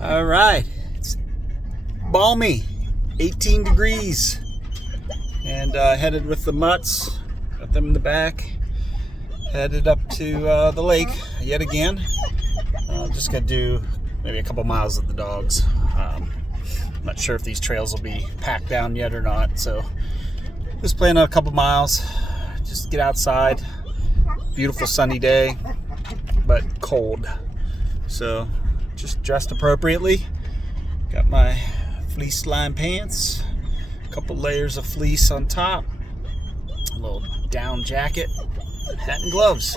All right, it's balmy, 18 degrees, and headed with the mutts. Got them in the back. Headed up to the lake yet again. Just gonna do maybe a couple miles with the dogs. Not sure if these trails will be packed down yet or not, so just planning on a couple miles. Just get outside. Beautiful sunny day, but cold. So just dressed appropriately. Got my fleece lined pants, a couple layers of fleece on top, a little down jacket, hat and gloves.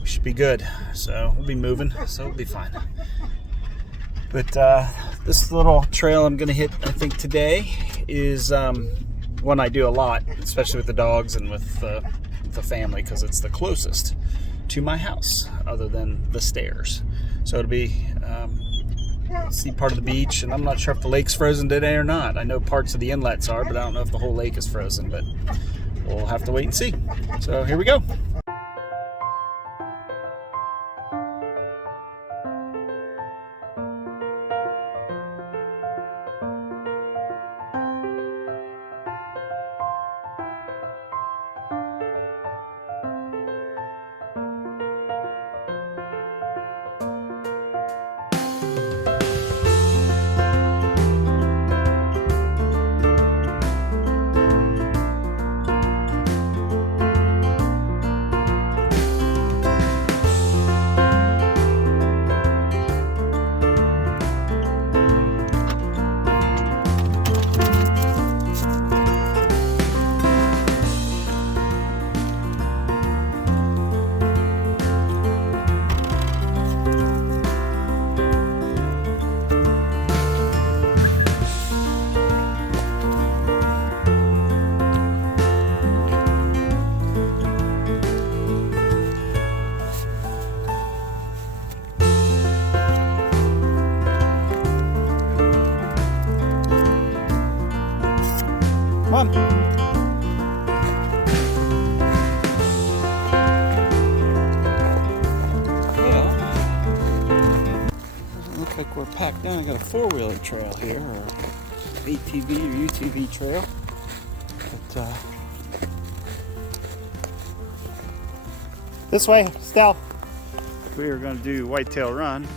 We should be good. So we'll be moving, so we'll be fine. But this little trail I'm gonna hit, I think today, is one I do a lot, especially with the dogs and with the family, because it's the closest to my house other than the stairs. So it'll be see part of the beach, and I'm not sure if the lake's frozen today or not. I know parts of the inlets are, but I don't know if the whole lake is frozen, but we'll have to wait and see. So here we go. Come on. Well, doesn't look like we're packed down. I got a four-wheeler trail here, or ATV or UTV trail. But this way, Stell. We are going to do Whitetail Run.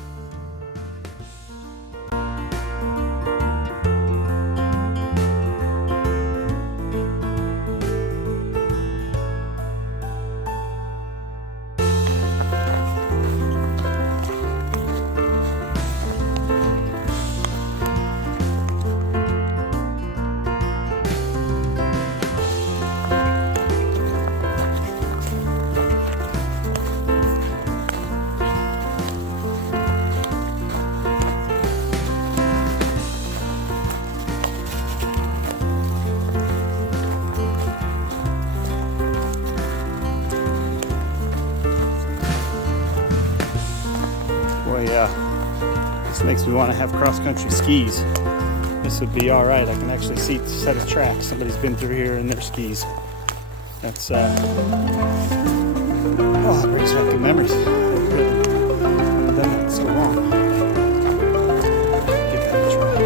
This makes me want to have cross-country skis. This would be all right. I can actually see a set of tracks. Somebody's been through here in their skis. That's it brings back good memories. I haven't done that in so long. Give that a try.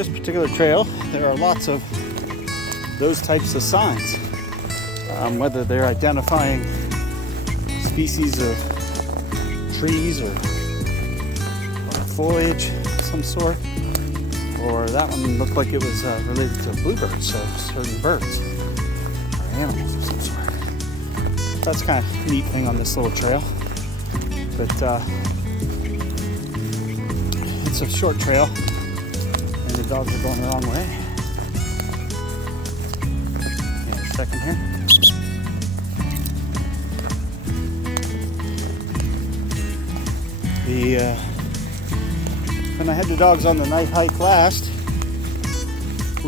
this particular trail, there are lots of those types of signs. Whether they're identifying species of trees or foliage of some sort, or that one looked like it was related to bluebirds, so certain birds or animals of some sort. That's kind of a neat thing on this little trail. But it's a short trail, and the dogs are going the wrong way. And a second here. When I had the dogs on the night hike last, I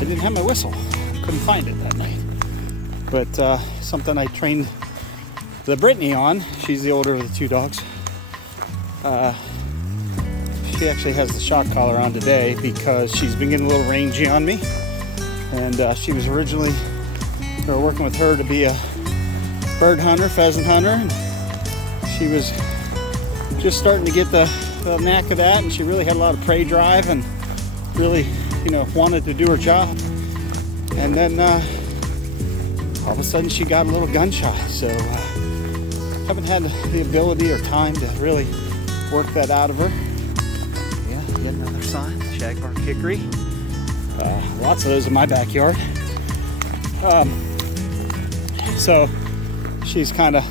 didn't have my whistle. Couldn't find it that night. But something I trained the Brittany on. She's the older of the two dogs. She actually has the shock collar on today because she's been getting a little rangy on me. And she was originally, we were working with her to be a bird hunter, pheasant hunter. And she was just starting to get the knack of that, and she really had a lot of prey drive and really, wanted to do her job. And then all of a sudden she got a little gun shy. So haven't had the ability or time to really work that out of her. Yeah, yet another sign, shagbark hickory. Lots of those in my backyard. So she's kind of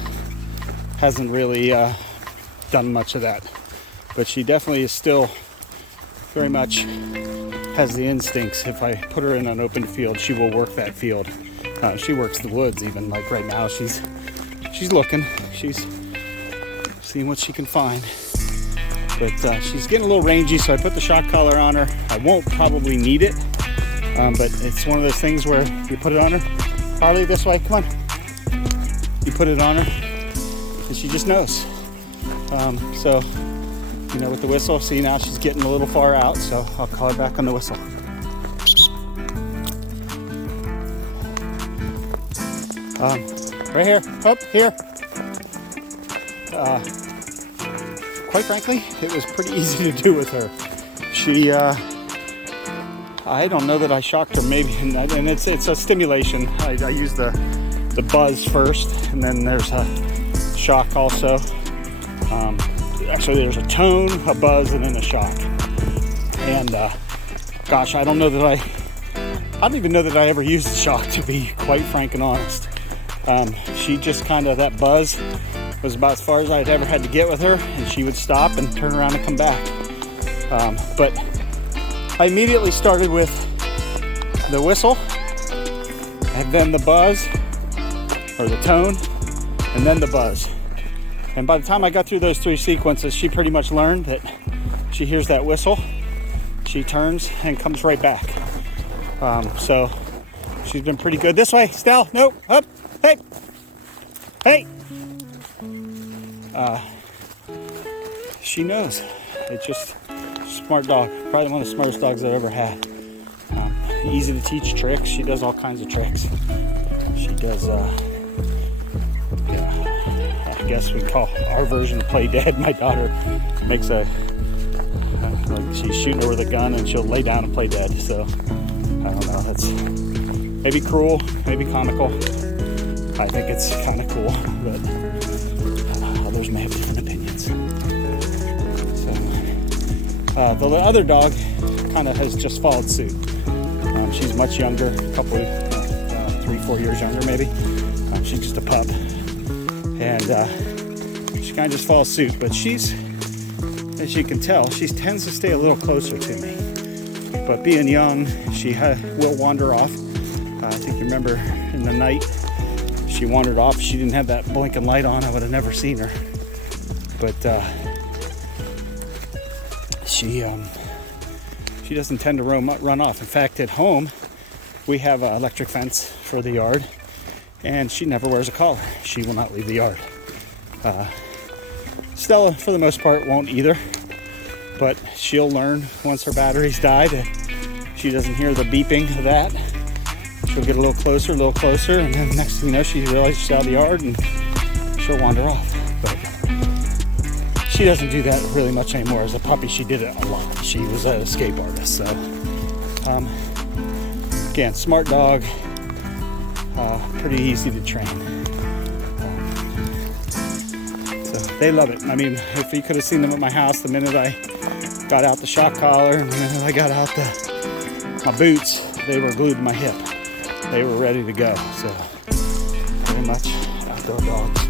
hasn't really done much of that, but she definitely is still very much has the instincts. If I put her in an open field, she will work that field. She works the woods even. Like right now, she's looking. She's seeing what she can find. But she's getting a little rangy, so I put the shock collar on her. I won't probably need it, but it's one of those things where you put it on her. Harley, this way, come on. You put it on her, and she just knows. So, with the whistle, see now she's getting a little far out, so I'll call her back on the whistle. Right here, up here. Quite frankly, it was pretty easy to do with her. She, I don't know that I shocked her, maybe, and it's a stimulation. I use the buzz first, and then there's a shock also. Actually, there's a tone, a buzz, and then a shock. And gosh, I don't even know that I ever used the shock, to be quite frank and honest. She just kind of, that buzz was about as far as I'd ever had to get with her, and she would stop and turn around and come back. But I immediately started with the whistle, and then the buzz, or the tone, and then the buzz. And by the time I got through those three sequences, she pretty much learned that she hears that whistle, she turns and comes right back. So she's been pretty good. This way, Stell, nope, up, hey, hey. She knows. It's just a smart dog. Probably one of the smartest dogs I've ever had. Easy to teach tricks. She does all kinds of tricks. She does, I guess we call our version of play dead. My daughter makes like she's shooting her with a gun and she'll lay down and play dead. So, I don't know. That's maybe cruel, maybe comical. I think it's kind of cool, but others may have different opinions. So, the other dog kind of has just followed suit. She's much younger, a couple, 3-4 years younger maybe. She's just a pup. And she kind of just follows suit. But she's, as you can tell, she tends to stay a little closer to me. But being young, she will wander off. I think you remember in the night, she wandered off. She didn't have that blinking light on. I would have never seen her. But she doesn't tend to run off. In fact, at home, we have an electric fence for the yard, and she never wears a collar. She will not leave the yard. Stella, for the most part, won't either, but she'll learn once her batteries die that she doesn't hear the beeping of that. She'll get a little closer, and then next thing you know, she realizes she's out of the yard, and she'll wander off. But she doesn't do that really much anymore. As a puppy, she did it a lot. She was an escape artist. So, again, smart dog, pretty easy to train. So they love it. I mean, if you could have seen them at my house the minute I got out the shock collar and the minute I got out my boots, they were glued to my hip. They were ready to go. So, very much outdoor dogs.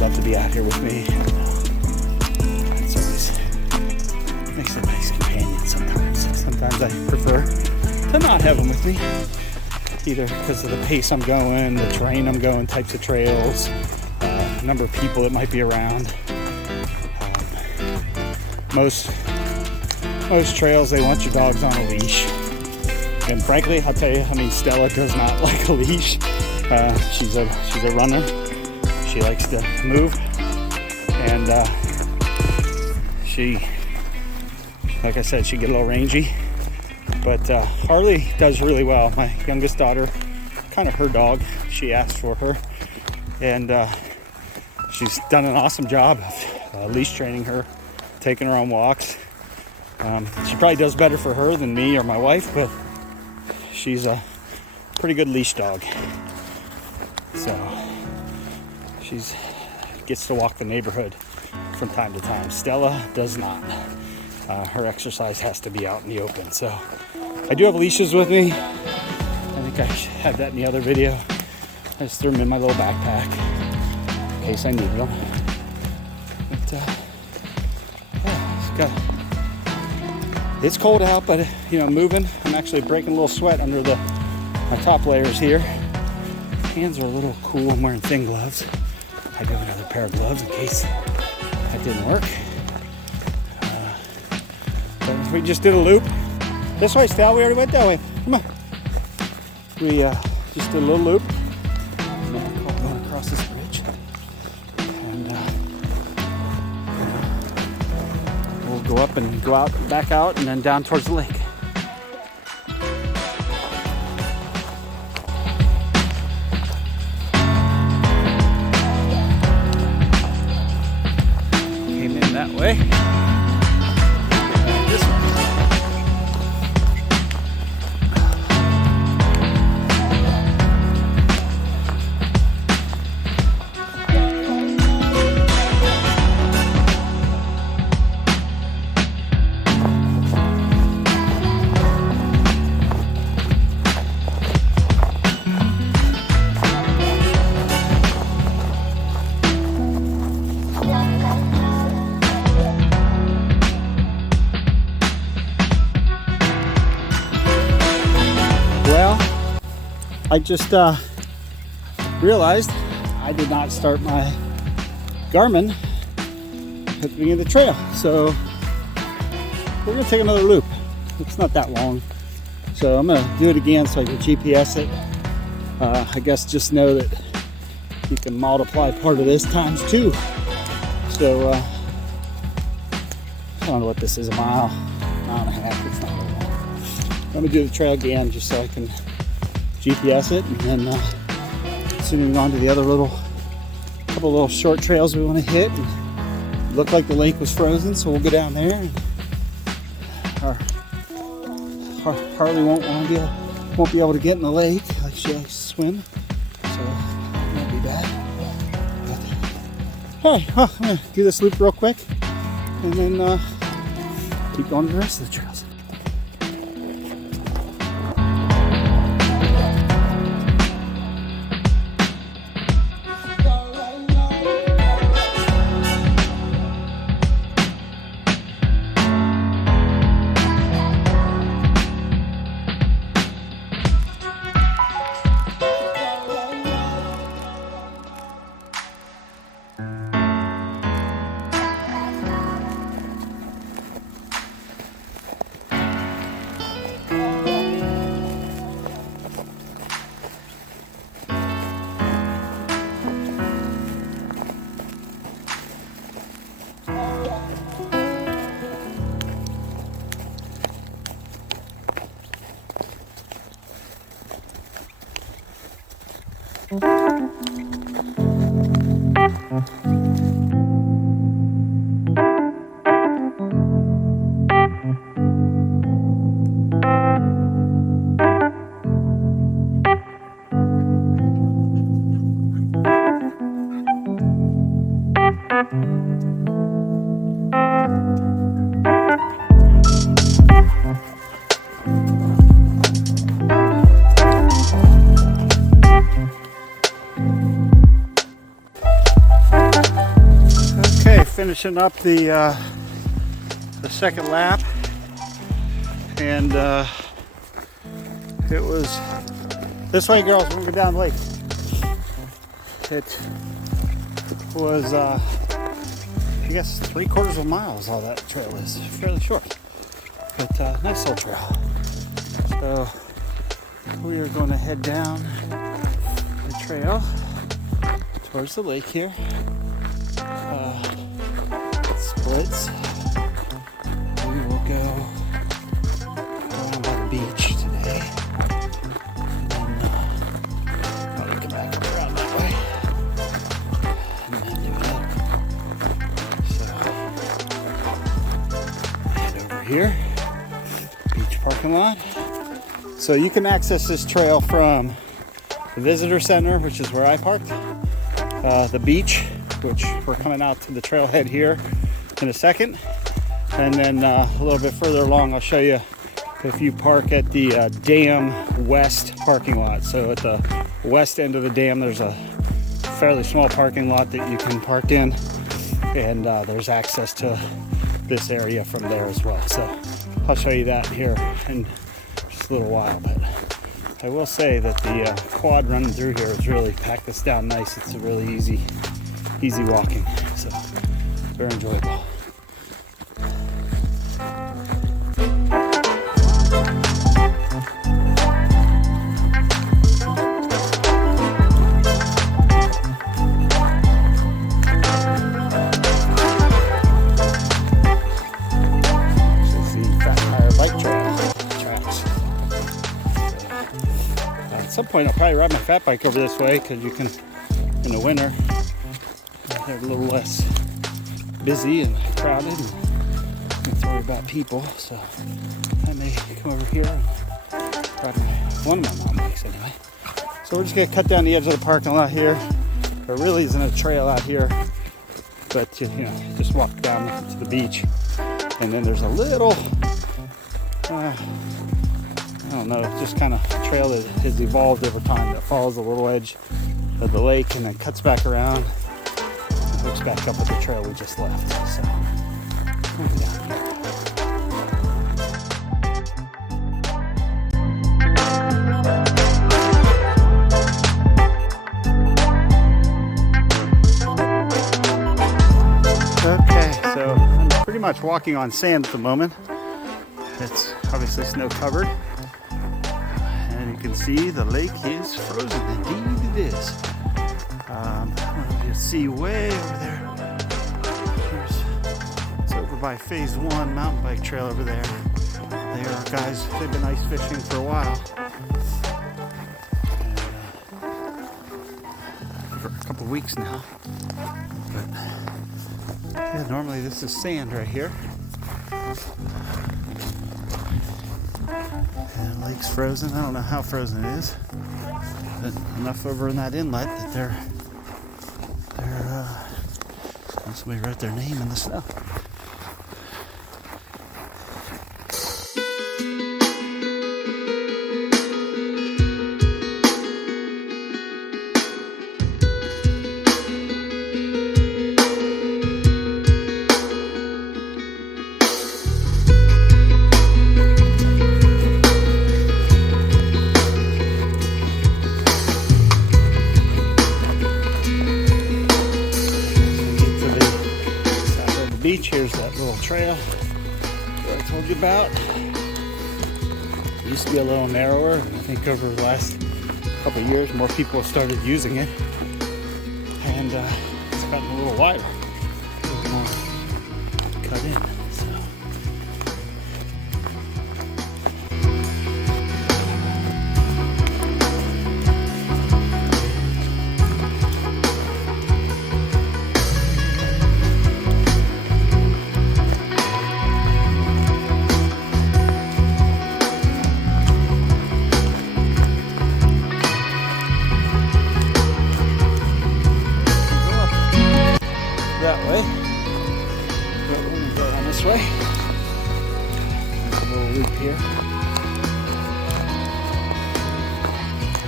Love to be out here with me. It's always makes a nice companion sometimes. Sometimes I prefer to not have them with me, either because of the pace I'm going, the terrain I'm going, types of trails, number of people that might be around. Most trails, they want your dogs on a leash. And frankly, I'll tell you, I mean, Stella does not like a leash. She's a runner. She likes to move, and she, like I said, she get a little rangy. But Harley does really well. My youngest daughter, kind of her dog. She asked for her, and she's done an awesome job of leash training her, taking her on walks. She probably does better for her than me or my wife, but she's a pretty good leash dog. So she gets to walk the neighborhood from time to time. Stella does not. Her exercise has to be out in the open. So I do have leashes with me. I think I had that in the other video. I just threw them in my little backpack in case I needed them. But it's cold out, but moving. I'm actually breaking a little sweat under my top layers here. Hands are a little cool. I'm wearing thin gloves. I do have another pair of gloves in case that didn't work. But we just did a loop. This way, Stal. We already went that way. Come on. We just did a little loop. Going across this bridge. And we'll go up and go out, back out, and then down towards the lake. That way. This way. I just realized I did not start my Garmin at the beginning of the trail. So we're gonna take another loop. It's not that long. So I'm gonna do it again so I can GPS it. I guess just know that you can multiply part of this times 2. So I don't know what this is, a mile and a half. It's not very long. I'm gonna do the trail again just so I can GPS it, and then continuing on to the other couple little short trails we want to hit. And it looked like the lake was frozen, so we'll go down there. And Harley won't be able to get in the lake like she likes to swim, so that won't be bad. But, I'm gonna do this loop real quick, and then keep going to the rest of the trails. finishing up the second lap, and it was this way, girls. We're going down the lake. It was I guess 3/4 of a mile is all that trail is. Fairly short, but nice little trail. So we are going to head down the trail towards the lake here. It splits. We will go around by the beach today, and then probably come back around that way, and then do another. So head over here, beach parking lot. So you can access this trail from the visitor center, which is where I parked, the beach, which we're coming out to the trailhead here in a second, and then a little bit further along I'll show you if you park at the dam west parking lot. So at the west end of the dam there's a fairly small parking lot that you can park in, and there's access to this area from there as well. So I'll show you that here in just a little while, but I will say that the quad running through here has really packed this down nice. It's a really easy walking, so very enjoyable. At some point I'll probably ride my fat bike over this way, because you can, in the winter, they're a little less busy and crowded, and it's all about people. So I may come over here and ride one of my mountain bikes anyway. So we're just gonna cut down the edge of the parking lot here. There really isn't a trail out here, but you know, just walk down to the beach, and then there's a little I don't know, just kind of trail that has evolved over time that follows the little edge of the lake and then cuts back around and hooks back up with the trail we just left. So, going down here. Okay, so I'm pretty much walking on sand at the moment. It's obviously snow covered. You can see the lake is frozen. Indeed it is. I don't know if you see way over there. It's over by Phase 1 mountain bike trail over there. They are guys, they've been ice fishing for a while. And, for a couple weeks now. But yeah, normally this is sand right here. And the lake's frozen. I don't know how frozen it is, but enough over in that inlet that they're somebody wrote their name in the snow. Beach, here's that little trail that I told you about. It used to be a little narrower, and I think over the last couple of years more people have started using it, and it's gotten a little wider, a little more cut in. So. That way, but we're going to go on this way. There's a little loop here.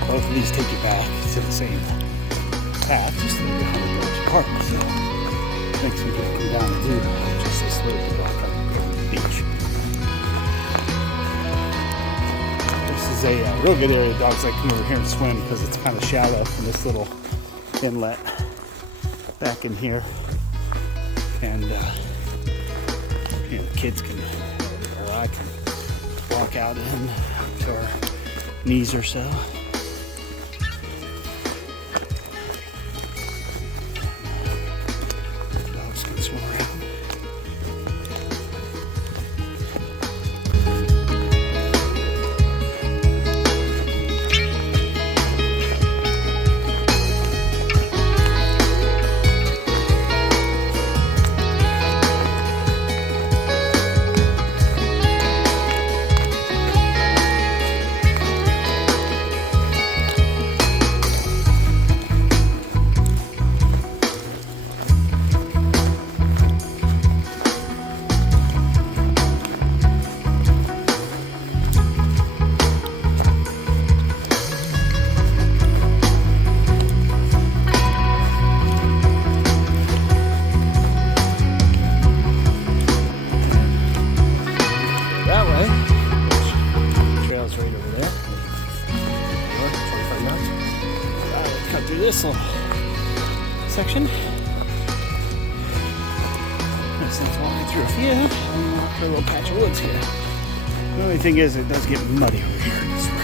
Both of these take you back to the same path, just a little bit 100 yards apart. So make some people come down and do just this little walk up the beach. This is a real good area. Dogs like come over here and swim because it's kind of shallow in this little inlet back in here. And you know, kids can, or I can walk out in to our knees or so. Dogs can swim around. This little section. This thing's walking through a field and walk through a little patch of woods here. The only thing is, it does get muddy over here in this spring.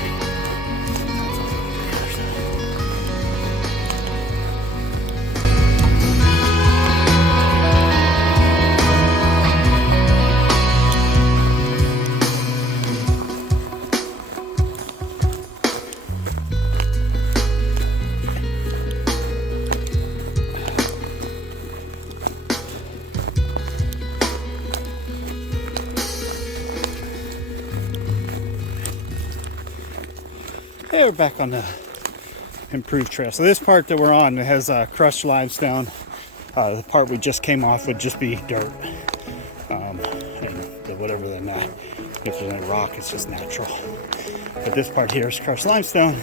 Hey, we're back on the improved trail. So this part that we're on, it has crushed limestone. The part we just came off would just be dirt. And whatever then, if there's any rock, it's just natural. But this part here is crushed limestone.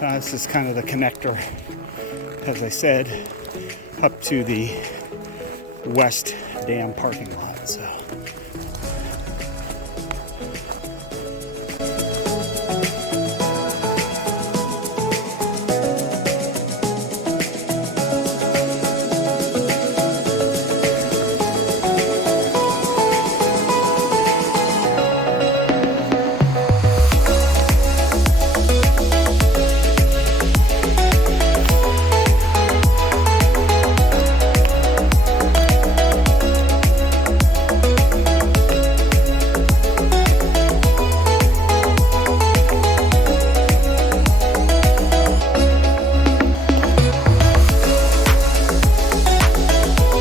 This is kind of the connector, as I said, up to the West Dam parking lot. So.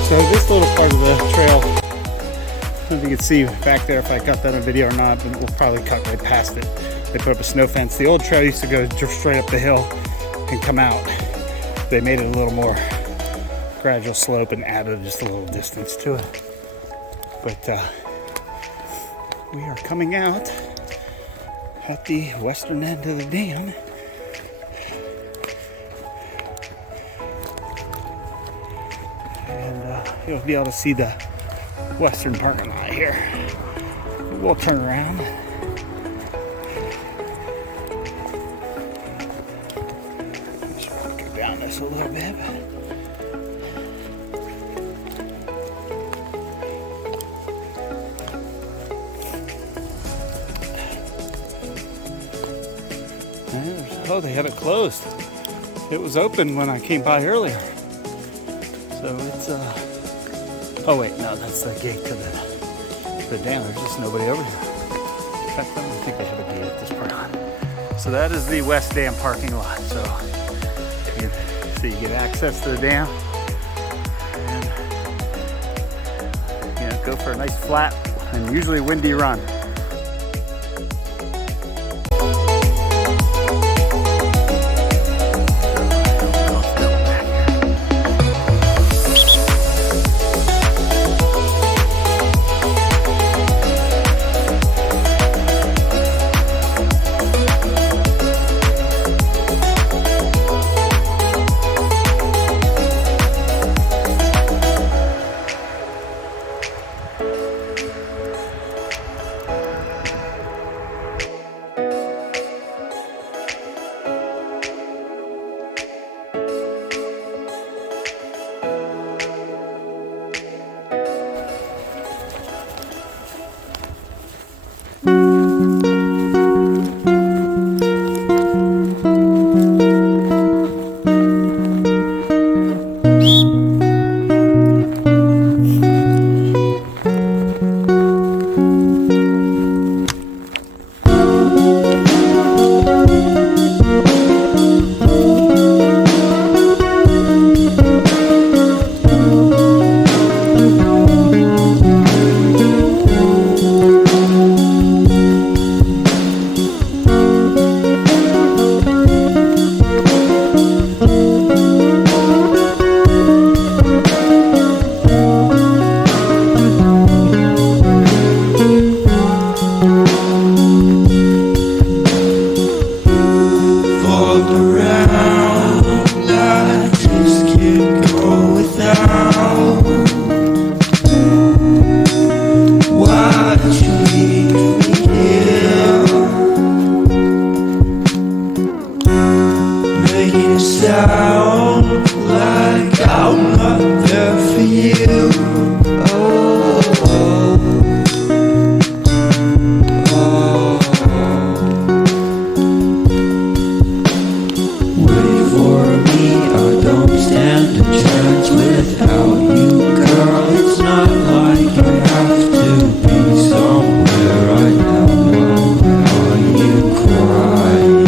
So this little part of the trail, I don't know if you can see back there if I got that on video or not, but we'll probably cut right past it. They put up a snow fence. The old trail used to go just straight up the hill and come out. They made it a little more gradual slope and added just a little distance to it. But we are coming out at the western end of the dam. You'll be able to see the western parking lot here. We'll turn around. Just go down this a little bit. Oh, they have it closed. It was open when I came by earlier. So it's oh wait, no, that's the gate to the dam. There's just nobody over here. In fact, I don't think they have a gate at this part. So that is the West Dam parking lot. So you can see you get access to the dam and go for a nice flat and usually windy run. around like I'm not there for you. Oh, oh, wait for me, I don't stand a chance without you, girl. It's not like I have to be somewhere right now. Are you crying?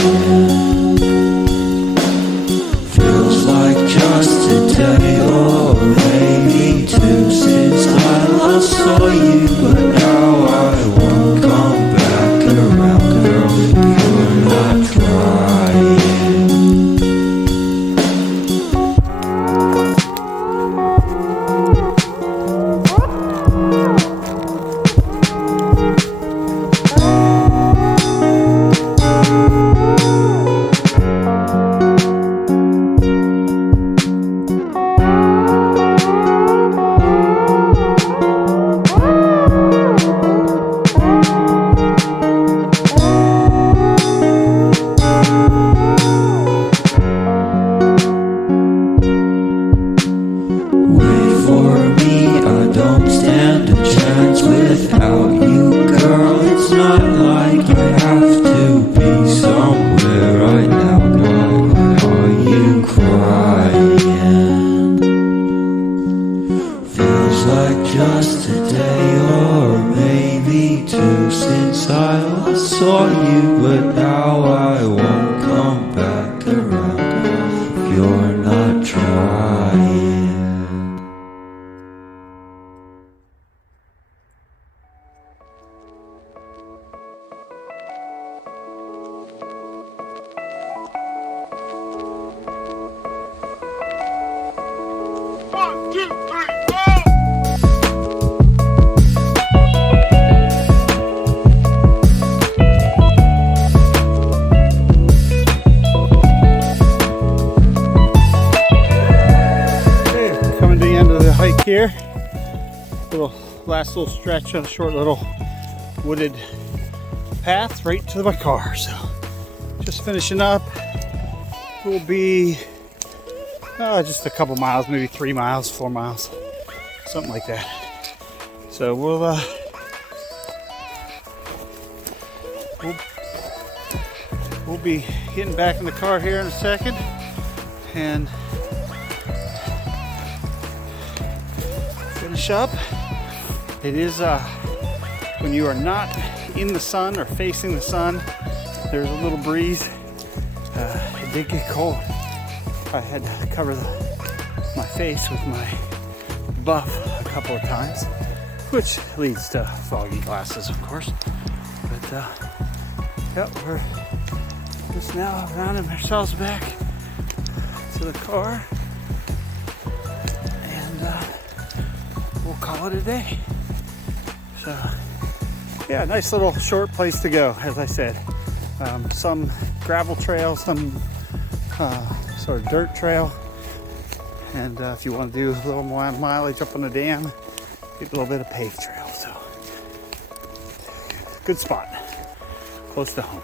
Feels like just a day or maybe two since I last saw you, but now I won't come back around, girl. You're not trying. Wait for me, I don't stand a chance without you, girl. It's not like I have to be somewhere right now, girl. Are you crying? Feels like just a day or maybe two since I last saw you, but now I won't come back around, girl. You're not trying. Coming to the end of the hike here. Last little stretch on a short little wooded path right to my car. So just finishing up. Will be just a couple miles, maybe 3 miles, 4 miles, something like that. So we'll be getting back in the car here in a second and finish up. It is when you are not in the sun or facing the sun, there's a little breeze. It did get cold. I had to cover my face with my buff a couple of times, which leads to foggy glasses, of course. But yep, we're just now rounding ourselves back to the car, and we'll call it a day. So yeah, nice little short place to go, as I said. Some gravel trail, some sort of dirt trail, and if you want to do a little more mileage up on the dam, get a little bit of paved trail. So good spot, close to home.